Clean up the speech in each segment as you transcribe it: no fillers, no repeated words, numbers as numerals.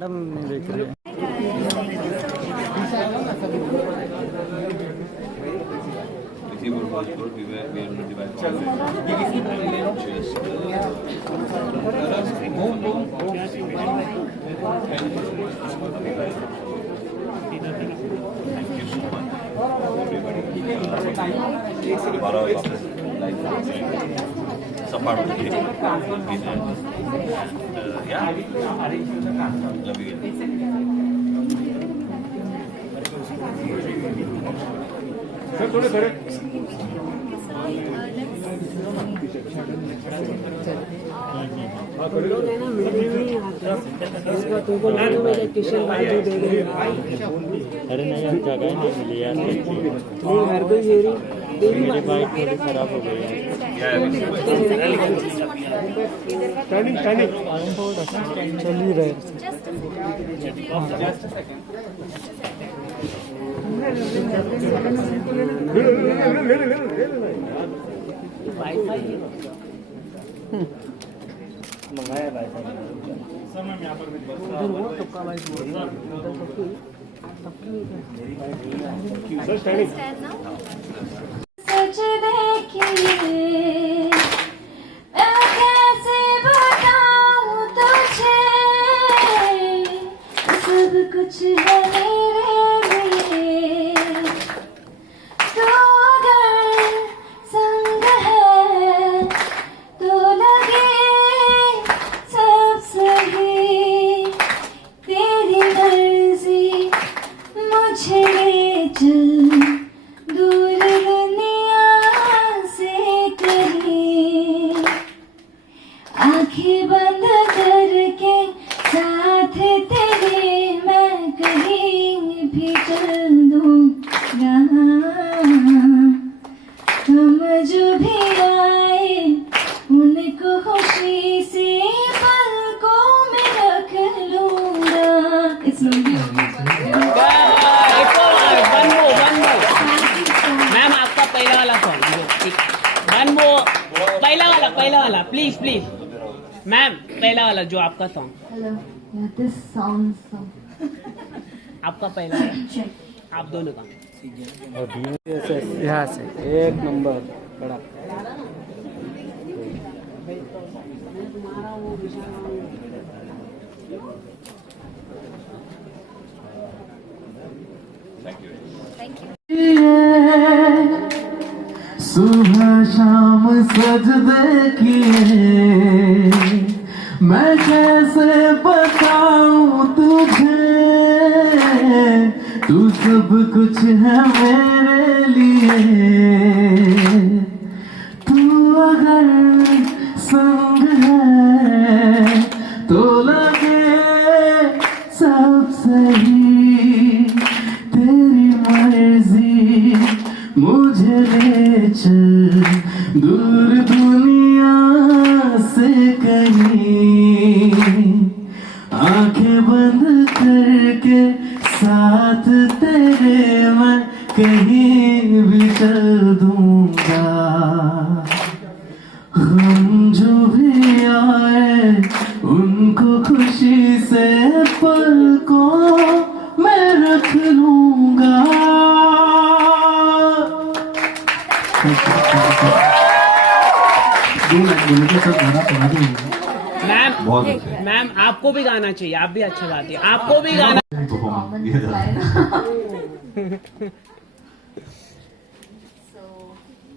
देख रहे हैं। Some part of the day. Yeah. Love you. Sir थोड़े खड़े अरे नहीं हम जगह नहीं मिली यार। नहीं हर कोई मेरी बाइक थोड़ी खराब हो गई है। स्टैंडिंग स्टैंडिंग चल ही रहे। मंगाया वाईफाई सर। मैं यहाँ पर सबका वाइफ सर स्टैंडिंग सच देखिए मैं कैसे बताऊं तुझे सब कुछ है मेरे लिए तो अगर संग है तो लगे सब सही तेरी मर्जी मुझे ले चल दूर दुनिया से कहीं आंखें बंद करके साथ तेरे मैं कहीं भी चल दूंगा हम जो भी आए उनको खुशी से पलकों में रख लूंगा। मैम आपका पहला वाला सॉन्ग पहला वाला प्लीज प्लीज मैम पहला वाला जो आपका song Hello, yeah, this sounds so. आपका पहला वाला आप दोनों का यहाँ से एक नंबर बड़ा। सुबह शाम सजदे किए मैं कैसे बताऊं तुझे तू सब कुछ है मेरे लिए तू अगर संग है तो लगे सब सही तेरी मर्जी मुझे ले चल दूर दुनिया से कहीं आंखें बंद करके साथ तेरे मैं कहीं भी चल दूंगा हम जो भी आए उनको खुशी से पलकों में रख लूंगा। मैम आपको भी गाना चाहिए। आप भी अच्छा गाती है। आपको भी गाना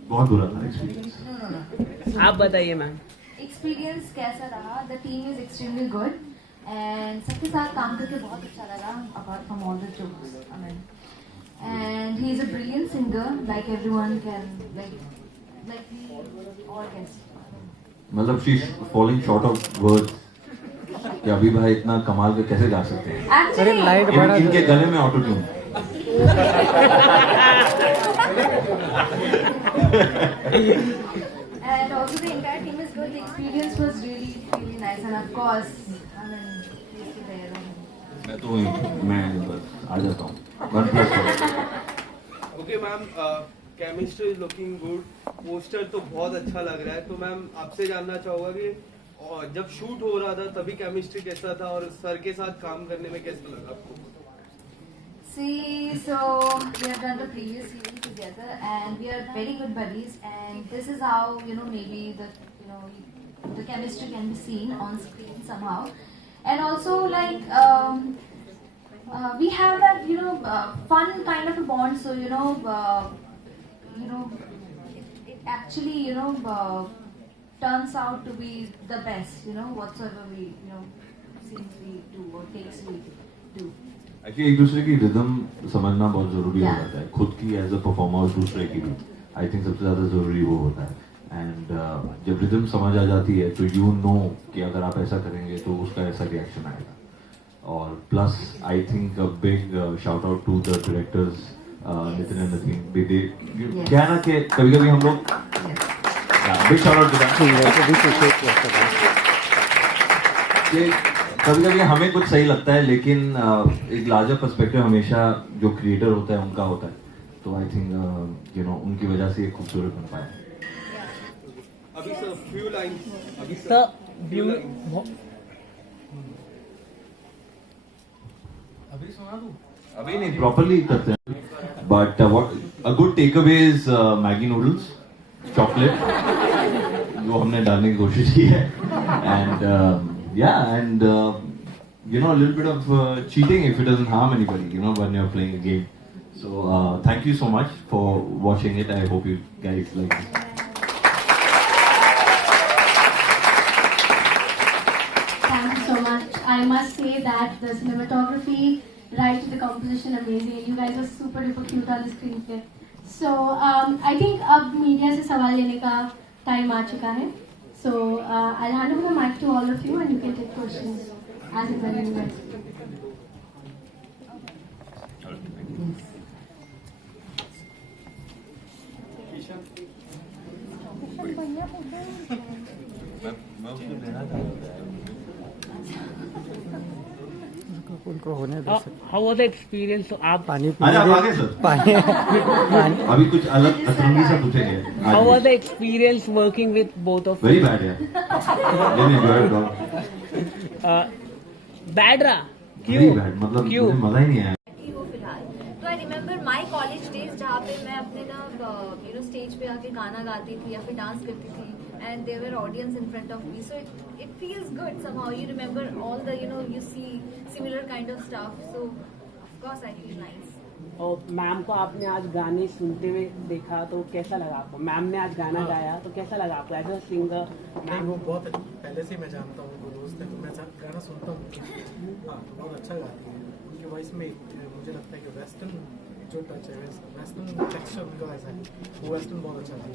बहुत बुरा था एक्सपीरियंस। आप बताइए मैम। एक्सपीरियंस कैसा रहा? The team is extremely good and सबके साथ काम करके बहुत अच्छा लगा apart from all the jokes I mean and he is a brilliant singer like everyone can like we all can मतलब she falling short of words कि अभी भाई इतना कमाल के कैसे गा सकते हैं। actually लाइट बड़ा इनके गले में auto tune. and also the entire team is good. The experience was really nice and of course I mean he's there. मैं तो मैं बस आ जाता हूँ। Okay ma'am chemistry is looking good. Poster तो बहुत अच्छा लग रहा है। तो मैम आपसे जानना चाहूँगा कि और जब शूट हो रहा था तभी केमिस्ट्री कैसा था और सर के साथ काम करने में कैसा लगा आपको? See, so we have done the previous series together, and we are very good buddies. And this is how maybe the chemistry can be seen on screen somehow. And also like we have that fun kind of a bond. So it actually turns out to be the best. Whatsoever we scenes we do or takes we do. Actually एक दूसरे की rhythm समझना बहुत जरूरी हो जाता है, खुद की एज अ परफॉर्मर और दूसरे की भी। आई थिंक सबसे ज्यादा जरूरी वो होता है। एंड जब रिदम समझ आ जाती है तो यू नो कि अगर आप ऐसा करेंगे तो उसका ऐसा रिएक्शन आएगा। और plus I think a big shout out to the directors Nitin and Nadeem. क्या ना कि कभी कभी हम लोग बिग शाउट आउट कभी कभी हमें कुछ सही लगता है, लेकिन एक लार्जर पर्सपेक्टिव हमेशा जो क्रिएटर होता है उनका होता है। तो आई थिंक उनकी वजह से ये खूबसूरत बन पाया। अभी सर फ्यू लाइंस अभी सुना दूं? अभी नहीं, प्रॉपरली करते हैं। But a good take away is Maggi noodles, chocolate जो हमने डालने की कोशिश की है। And yeah, and a little bit of cheating if it doesn't harm anybody, when you're playing a game. So thank you so much for watching it. I hope you guys like it. Thank you so much. I must say that the cinematography, right to the composition, amazing. You guys are super duper cute on the screen play. So I think अब media से सवाल लेने का time आ चुका है. So I'll hand over the mic to all of you, and you can take questions as and when you want. उनको होने दो। How was the experience? तो आप पानी आगे सर। पानी अभी कुछ अलग अतरंगी सा पूछेंगे। How was the experience working with both of you? Very bad, yeah. Didn't enjoy it at all. Bad रहा? Very bad, मतलब मुझे मजा ही नहीं आया। तो I remember my college days जहाँ पे मैं अपने स्टेज पे आके गाना गाती थी या फिर डांस करती थी, and there were audience in front of me, so it feels good somehow. You remember all the you see similar kind of stuff, so of course I feel nice. और मैम को आपने आज गाने सुनते हुए देखा तो कैसा लगा आपको? मैम ने आज गाना गाया तो कैसा लगा आपको एज अ सिंगर? नहीं, वो बहुत पहले से मैं जानता हूँ, वो दोस्त है, तो मैं गाना सुनता हूँ। हाँ, बहुत अच्छा गाती है। उनकी वॉइस में मुझे लगता है कि वेस्टर्न जो टच है, वेस्टर्न टेक्सचर उनका ऐसा है, वो वेस्टर्न बहुत अच्छा है।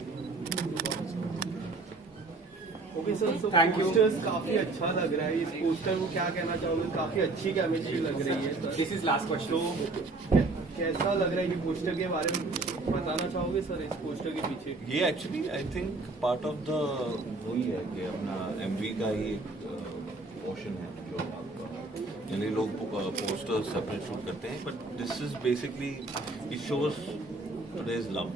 ओके सर, तो पोस्टर्स काफी अच्छा लग रहा है। इस पोस्टर को क्या कहना चाहोगे? काफी अच्छी केमिस्ट्री लग रही है। This is last question. कैसा लग रहा है ये पोस्टर के बारे में बताना चाहोगे सर? इस पोस्टर के पीछे ये actually I think part of the वही है कि अपना एमवी का ही एक पोर्शन है जो यानी लोग पोस्टर सेपरेट शूट करते हैं, but this is basically it shows there is love.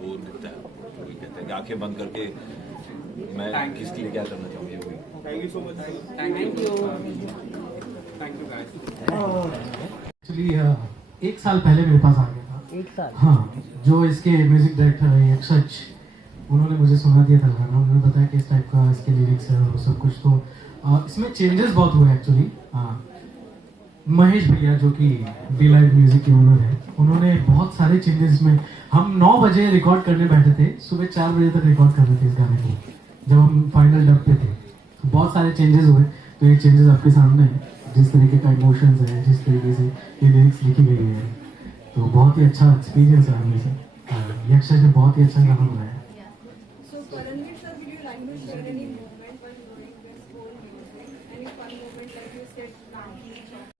वो दिखता है, वही कहते हैं कि आंखें बंद करके मैं किसके लिए क्या करना चाहूँगी। वही। Thank you so much. Thank you guys. Actually 1 साल पहले मेरे पास आ गया था। 1 साल? हाँ, जो इसके म्यूजिक डायरेक्टर है सच, उन्होंने मुझे सुना दिया था गाना। उन्होंने बताया कि इस टाइप का इसके लिरिक्स है और सब कुछ। तो इसमें चेंजेस बहुत हुए एक्चुअली। महेश भैया जो कि बी लाइव म्यूजिक के ओनर है, उन्होंने बहुत सारे चेंजेस में। हम 9 बजे रिकॉर्ड करने बैठे थे, सुबह 4 बजे तक रिकॉर्ड कर रहे थे इस गाने को, जब हम फाइनल डब पे थे। तो बहुत सारे चेंजेस हुए। तो ये चेंजेस आपके सामने है, जिस तरीके का इमोशंस है, जिस तरीके से ये लिरिक्स लिखी गई है, तो बहुत ही अच्छा एक्सपीरियंस है हमें से। यक्षराज ने बहुत ही अच्छा गाना बनाया।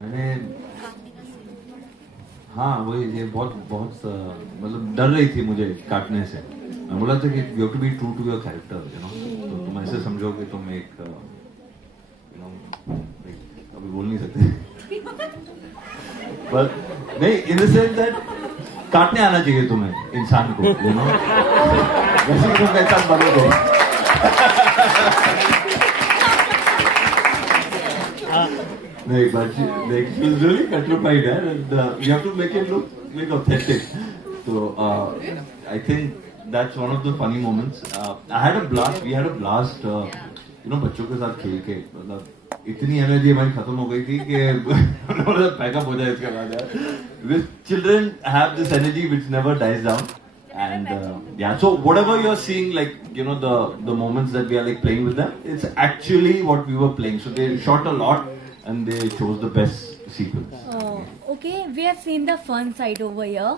मैंने हाँ वही ये बहुत मतलब डर रही थी मुझे काटने से। मैं बोला था कि you have to be true to your character, तो तुम ऐसे समझोगे तुम एक अभी बोल नहीं सकते पर नहीं, इन द सेंस दैट काटने आना चाहिए तुम्हें इंसान को, वैसे तुम कैसा बनोगे। No, but she was really petrified, and you have to make it look like authentic. So I think that's one of the funny moments. I had a blast. We had a blast. बच्चों के साथ खेल के मतलब इतनी energy हमारी खत्म हो गई थी कि पैकअप हो जाए इसके बाद यार. With children have this energy which never dies down. And yeah, so whatever you're seeing, like the moments that we are like playing with them, it's actually what we were playing. So they shot a lot, and they chose the best sequence. Okay, we have seen the fun side over here.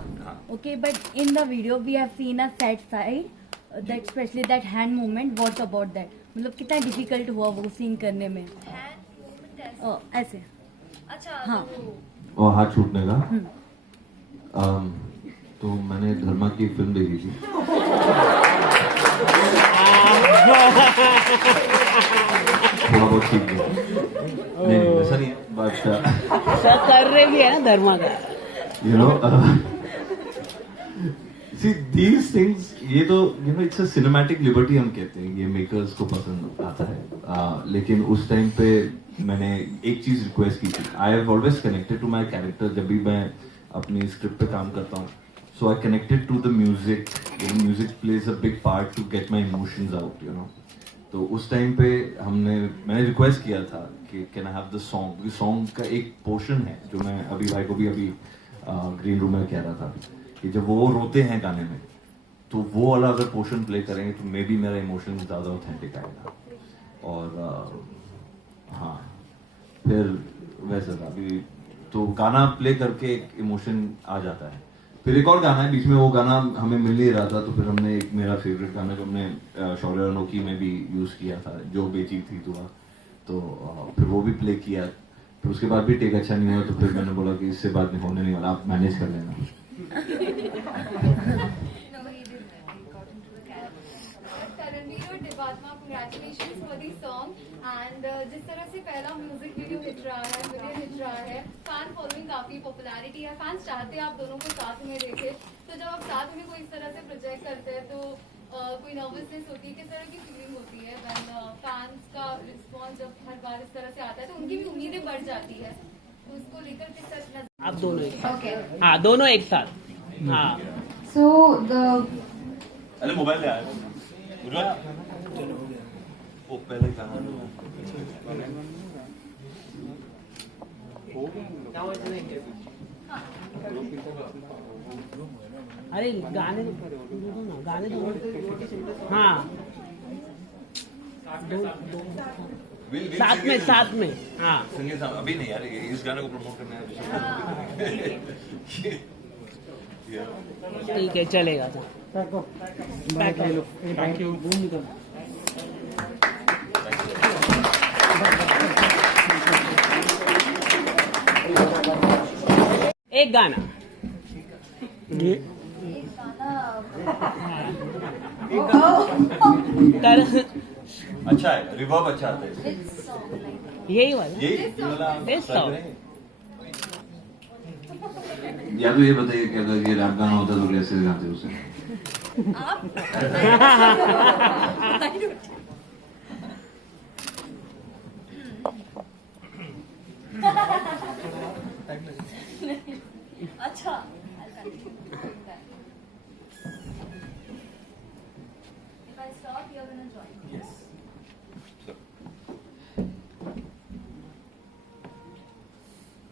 Okay, but in the video we have seen a sad side. That especially that hand movement. What about that? मतलब कितना difficult हुआ वो scene करने में? Hand movement ऐसे. अच्छा. हाँ. और हाथ छूटने का. तो मैंने धर्मा की फिल्म देखी थी. थोड़ा बहुत सीख गया. नहीं ऐसा नहीं है, बट सब कर रहे भी है ना धर्मा का. See these things, ये तो it's a cinematic liberty हम कहते हैं, ये मेकर्स को पसंद आता है. लेकिन उस टाइम पे मैंने एक चीज रिक्वेस्ट की थी. I have always connected to my character जब भी मैं अपनी स्क्रिप्ट पे काम करता हूँ. So I connected to the music. Music plays a big part to get my emotions out. तो उस टाइम पे मैंने रिक्वेस्ट किया था कि can I have the song. क्योंकि सॉन्ग का एक पोर्शन है जो मैं अभी भाई को भी अभी ग्रीन रूम में कह रहा था कि जब वो रोते हैं गाने में, तो वो वाला अगर पोर्शन प्ले करेंगे तो मे बी मेरा इमोशन ज़्यादा ऑथेंटिक आएगा. और हाँ, फिर वैसे अभी तो गाना प्ले करके एक इमोशन आ जाता है. फिर एक और गाना है बीच में, वो गाना हमें मिल नहीं रहा था, तो फिर हमने एक मेरा फेवरेट गाना जो हमने शौर्य अनोखी में भी यूज़ किया था, जो बेची थी दुआ, तो फिर वो भी प्ले किया. फिर उसके बाद भी टेक अच्छा नहीं हुआ, तो फिर मैंने बोला कि इससे बात नहीं होने नहीं वाला, आप मैनेज कर लेना. Congratulations for the song and जिस तरह से पहला म्यूजिक वीडियो हिट रहा है, फैन फॉलोइंग काफी पॉपुलैरिटी है, फैंस चाहते हैं आप दोनों को साथ में देखें. तो जब आप साथ में कोई इस तरह से प्रोजेक्ट करते हैं तो कोई नर्वसनेस होती है, किस तरह की फीलिंग होती है व्हेन फैंस का रिस्पॉन्स जब हर बार इस तरह से आता है तो उनकी भी उम्मीदें बढ़ जाती है, तो उसको लेकर किस तरह? आप दोनों एक साथ. Okay. हाँ, दोनों एक साथ. हाँ. So the अरे मोबाइल ले आया वो पहले गाना अरे गाने दो. हाँ, साथ में. हाँ, अभी नहीं यार, इस गाने को प्रमोट करना है. ठीक है, चलेगा. बैक ले लो. Thank you. एक गाना. अच्छा है, रिवर्ब अच्छा आता है. यही वाला. या तो ये बताइए कि अगर ये रैप गाना होता तो कैसे गाते उसे? अच्छा. If I stop, you're gonna join. Yes.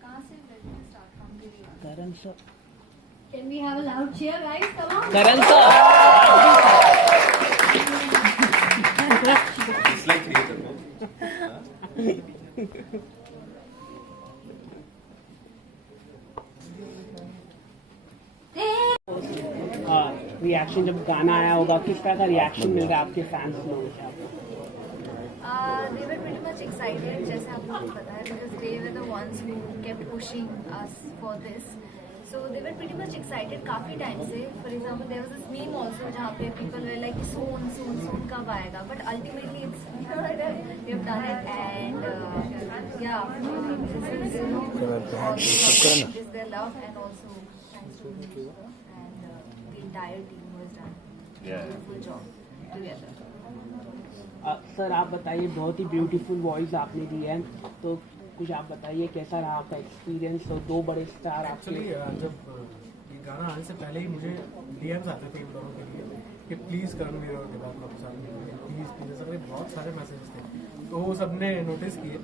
कहाँ से start? Karan sir. Can we have a loud cheer, guys? Come on. Karan sir. It's like theater. Reaction जब गाना आया होगा, किस तरह का रिएक्शन मिल रहा है आपके फैंस लोगों से? They were pretty much excited, जैसे आपको पता है, because they were the ones who kept pushing us for this. So they were pretty much excited काफी टाइम से. For example, there was this meme also जहाँ पे people were like soon कब आएगा? But ultimately it's we have done it and yeah, this is their love and also thanks to the and the entire team who has done a beautiful job together. Sir आप बताइए, बहुत ही beautiful voice आपने दी है, तो कुछ आप बताइए कैसा रहा आपका एक्सपीरियंस, और 2 बड़े स्टार एक्चुअली आपके। जब ये गाना आने से पहले ही मुझे डीएम्स आते थे इन दोनों के लिए कि प्लीज़ करण वीर और दिवाकर प्रसाद प्लीज़ प्लीज़, ऐसा करके बहुत सारे मैसेजेस थे। तो वो सबने नोटिस किए,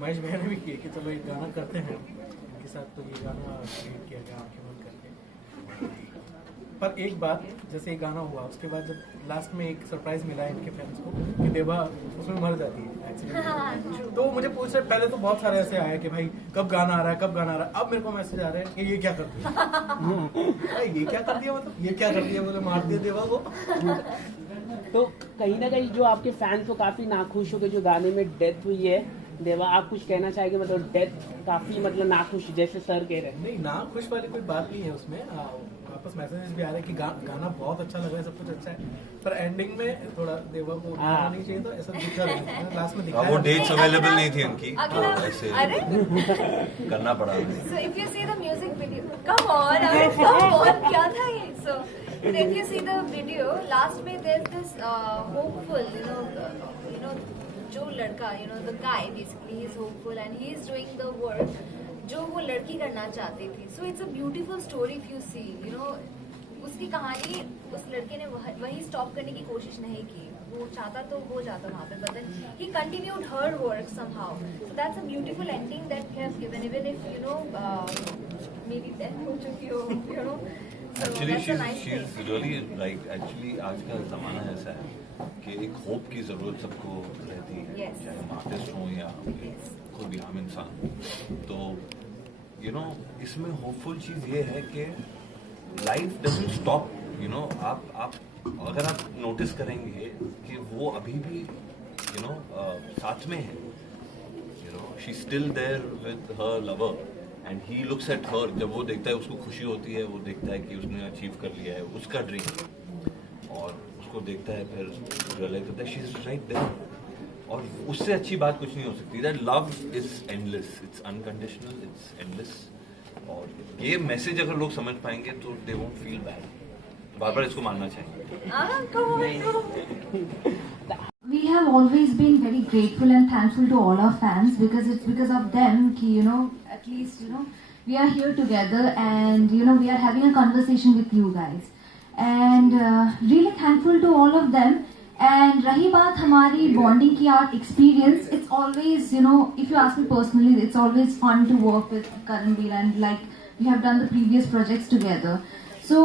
महेश भैया ने भी किए कि चलो एक गाना करते हैं इनके साथ, तो ये गाना क्रिएट किया गया आंखें बंद करके। पर एक बात, जैसे ये गाना हुआ उसके बाद जब लास्ट में एक सरप्राइज मिला इनके फैंस को कि देवा उसमें मर जाती है एक्सीडेंट, तो मुझे पूछ रहे पहले तो बहुत सारे ऐसे आए कि भाई कब गाना आ रहा है, कब गाना आ रहा है। अब मेरे को मैसेज आ रहा है कि ये क्या कर दिया ये क्या कर दिया, मतलब ये क्या कर दिया, बोले मार दिया देवा को। तो कहीं ना कहीं जो आपके फैंस को काफी नाखुश हो गए जो गाने में डेथ हुई है, देवा आप कुछ कहना चाहेंगे? मतलब डेथ काफी मतलब नाखुश जैसे सर कह रहे हैं। नहीं, नाखुश वाली कोई बात नहीं है उसमें। वापस मैसेजेस भी आ रहे हैं कि गाना बहुत अच्छा लग रहा है, सब कुछ अच्छा है, पर एंडिंग में थोड़ा देवा को गाना नहीं चाहिए, तो ऐसा दिखा रहा है लास्ट में दिखा। वो डेट्स अवेलेबल नहीं थी उनकी, ऐसे अरे करना पड़ा। So if you see the music video, come on, I mean, come on, क्या था ये? So if you see the video, last में there's this hopeful, you know, जो लड़का, you know, the guy basically he is hopeful and he is doing the work जो वो लड़की करना चाहती थी. So it's a beautiful story if you see, you know, उसकी कहानी उस लड़के ने वही स्टॉप करने की कोशिश नहीं की, वो चाहता तो हो जाता वहाँ पे, but then he continued her work somehow. So that's a beautiful ending that he has given, even if you know maybe death हो चुकी हो, you know. So Actually, that's a nice she's thing. really right. Actually, आज का ज़माना ऐसा है कि एक होप की ज़रूरत सबको रहती है, Yes. चाहे हम आर्टिस्ट हों या कोई भी आम इंसान। तो you know, इसमें होपफुल चीज़ ये है कि life doesn't stop. You know, आप अगर आप नोटिस करेंगे कि वो अभी भी यू नो साथ में है, you know she still there with her lover and he looks at her. जब वो देखता है उसको खुशी होती है, वो देखता है कि उसने अचीव कर लिया है उसका ड्रीम, और उसको देखता है फिर रियलाइज करता है शी इज राइट देयर। और उससे अच्छी बात कुछ नहीं हो सकती। That love is endless, it's unconditional, it's endless. और ये मैसेज अगर लोग समझ पाएंगे तो दे वोंट फील बैड। बार बार इसको मानना चाहिए। We have always been very grateful and thankful to all our fans, because it's because of them ki, you know, at least, you know, we are here together and, you know, we are having a conversation with you guys. And really thankful to all of them. And rahi baat hamari bonding ki our experience, it's always, you know, if you ask me personally, it's always fun to work with Karan Veer, and like we have done the previous projects together. So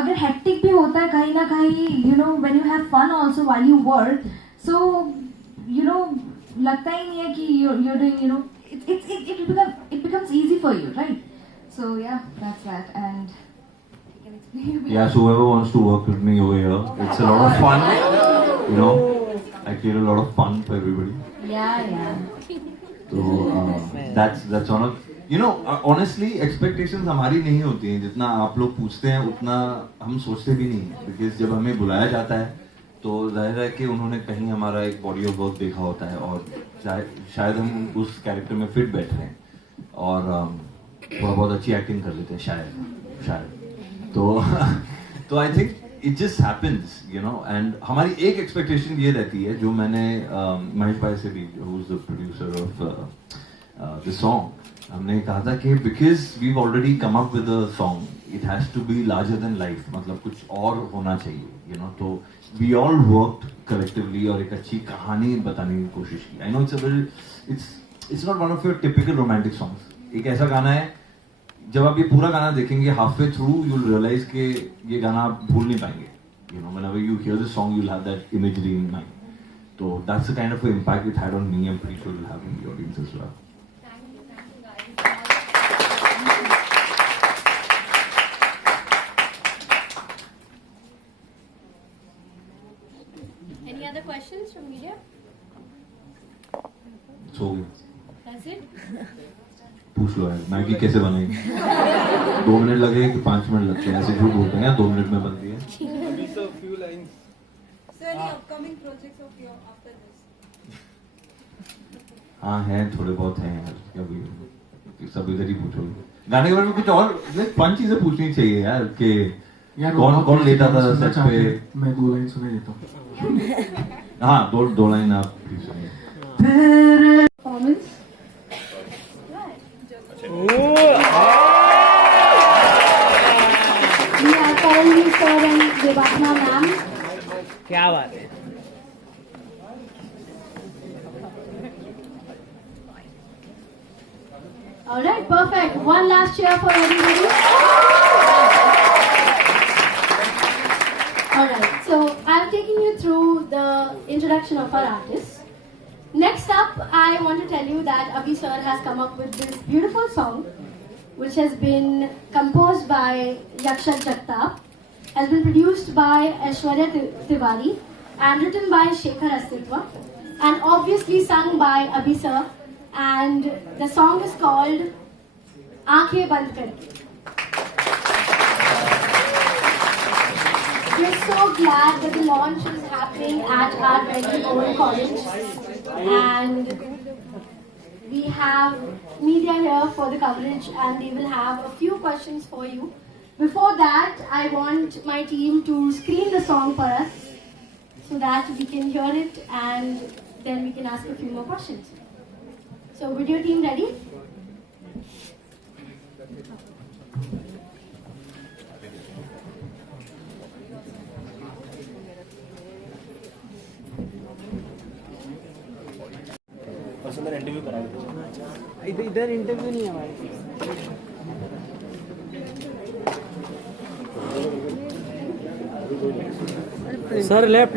अगर hectic भी होता है कहीं ना कहीं, you know, when you have fun also while you work, so you know लगता ही नहीं है कि you're doing, you know, it becomes easy for you, right? So yeah, that's that. And yeah, so whoever wants to work with me over here, it's a lot of fun, you know, I create a lot of fun for everybody. yeah. So that's one of, you know, honestly expectations हमारी नहीं होती हैं, जितना आप लोग पूछते हैं उतना हम सोचते भी नहीं हैं, because जब हमें बुलाया जाता है तो जाहिर है कि उन्होंने कहीं हमारा एक बॉडी ऑफ वर्क देखा होता है और शायद हम उस कैरेक्टर में फिट बैठ रहे हैं और थोड़ा बहुत अच्छी एक्टिंग कर लेते हैं शायद तो I think it just happens, you know. And हमारी एक एक्सपेक्टेशन ये रहती है, जो मैंने महेश भाई से भी, who is the producer of the song, हमने कहा था कि because we already come up with a song, it has to be larger than life, मतलब कुछ और होना चाहिए, यू नो। तो वी ऑल वर्कड कलेक्टिवली और एक अच्छी कहानी बताने की कोशिश की। I know it's not one of your typical romantic songs. एक ऐसा गाना है जब आप ये पूरा गाना देखेंगे half way through, you will realise कि ये गाना आप भूल नहीं पाएंगे, you know, whenever you hear this song you will have that imagery in mind. तो that's the kind of impact it had on me, I am pretty sure it will have in the audience as well. Any other questions from media? So That's it? पूछ लो यार, Maggi कैसे बनेगी? 2 minute लगे कि 5 minute लगते हैं, ऐसे झूठ बोलते हैं, 2 मिनट में बनती है। So few lines. So any upcoming projects of your after this? हाँ हैं, थोड़े बहुत हैं यार, क्या भी सब इधर ही पूछोगे। गाने के बारे में कुछ और 5 चीजें पूछनी चाहिए यार, कि कौन लेता था सेट पे। मैं 2 लाइन सुना देता हूँ। हाँ, 2 लाइन आप प्लीज सुनिए। Performance. We are Karanveer sir and Devapna ma'am. क्या बात है. All right, perfect. One last cheer for everybody. All right, so I'm taking you through the introduction of our artists. Next up, I want to tell you that Abhi sir has come up with this beautiful song, which has been composed by Yakshat Jagtap, has been produced by Aishwarya Tiwari, and written by Shekhar Astitwa, and obviously sung by Abhi sir. And the song is called Aankhein Band Karke. We're so glad that the launch is happening at our very own college, and we have media here for the coverage, and they will have a few questions for you. Before that, I want my team to screen the song for us so that we can hear it, and then we can ask a few more questions. So, video team ready? Interview करा इधर interview नहीं है हमारे. Sir left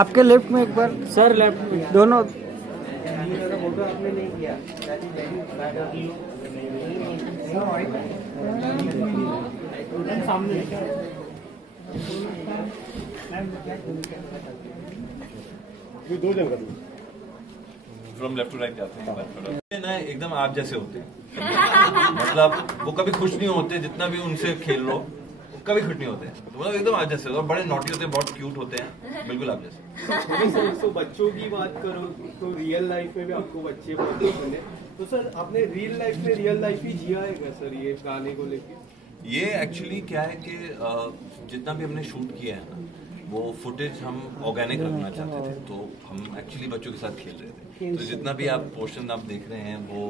आपके left में एक बार sir left दोनों photo आपने नहीं किया. सामने दो जन का फ्रॉम लेफ्ट टू राइट जाते हैं ना, एकदम आप जैसे होते हैं. मतलब वो कभी खुश नहीं होते, जितना भी उनसे खेल लो कभी खुश नहीं होते. तो मतलब एकदम आप जैसे होते हैं, बड़े नॉटी होते हैं, बहुत क्यूट होते हैं, बिल्कुल आप जैसे. तो बच्चों की बात करो तो रियल लाइफ में भी आपको बच्चे बहुत पसंद है. तो सर आपने रियल लाइफ ही जिया है क्या सर ये गाने को लेके? ये एक्चुअली क्या है कि जितना भी हमने शूट किया है ना, वो फुटेज हम ऑर्गेनिक रखना चाहते थे. तो हम एक्चुअली बच्चों के साथ खेल रहे थे. तो जितना भी आप पोर्शन आप देख रहे हैं वो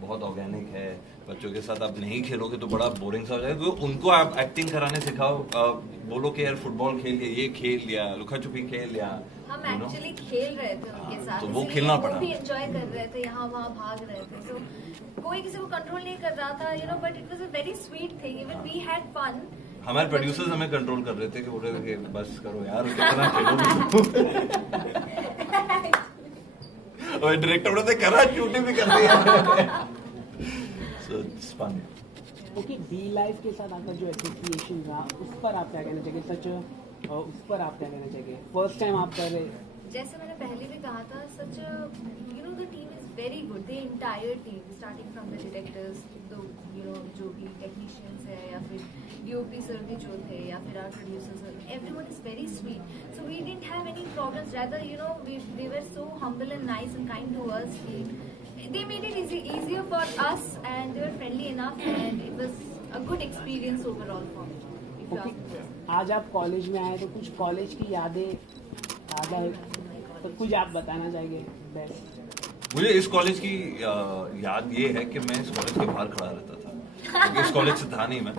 बहुत ऑर्गेनिक है. बच्चों के साथ आप नहीं खेलोगे तो बड़ा बोरिंग सा हो जाएगा. तो उनको आप एक्टिंग कराने सिखाओ, बोलो कि यार फुटबॉल खेल लिया, ये खेल लिया, लुका छुपी खेल लिया. हम एक्चुअली खेल रहे थे उनके साथ, तो वो खेलना पड़ा. वो भी एंजॉय कर रहे थे, यहाँ वहाँ भाग रहे थे. तो कोई किसी को कंट्रोल नहीं कर रहा था, but it was a very sweet thing. Even we had fun. हमारे प्रोड्यूसर्स हमें कंट्रोल कर रहे थे कि बोल रहे थे कि बस करो यार, कितना खेलोगे. और डायरेक्टर बोलते करा, शूटिंग भी कर रही है. So it's fun. Okay, B life के साथ आपका जो एसोसिएशन था उस पर आप क्या कहना चाहिए? सच उस पर आप क्या कहना चाहिए? फर्स्ट टाइम आप कर रहे, जैसे मैंने पहले भी कहा था, सच the team is very good. The entire team starting from the directors, जो भी टेक्नीशियंस है, या फिर डीओपी सर भी जो थे, या फिर our producers, everyone is very sweet. So we didn't have any problems. Rather we were so humble and nice and kind to us. They made it easier for us, and they were friendly enough, and it was a good experience overall for me. Okay. आज आप college में आए तो कुछ college की यादें ताज़ा है, तो कुछ आप बताना चाहिए बेस्ट? मुझे इस कॉलेज की याद ये है कि मैं इस कॉलेज के बाहर खड़ा रहता था, क्योंकि इस कॉलेज से था नहीं मैं.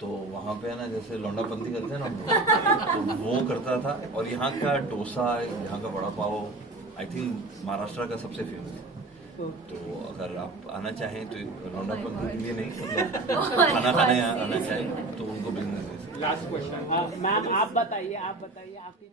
तो वहाँ पे ना जैसे लौंडापंथी करते हैं ना, तो वो करता था. और यहाँ का डोसा, यहाँ का वड़ा पाव आई थिंक महाराष्ट्र का सबसे फेमस है. तो अगर आप आना चाहें तो लौंडापंथी के लिए नहीं, मतलब खाना खाने आना चाहें तो उनको बिजनेस. लास्ट क्वेश्चन मैम, आप बताइए आपकी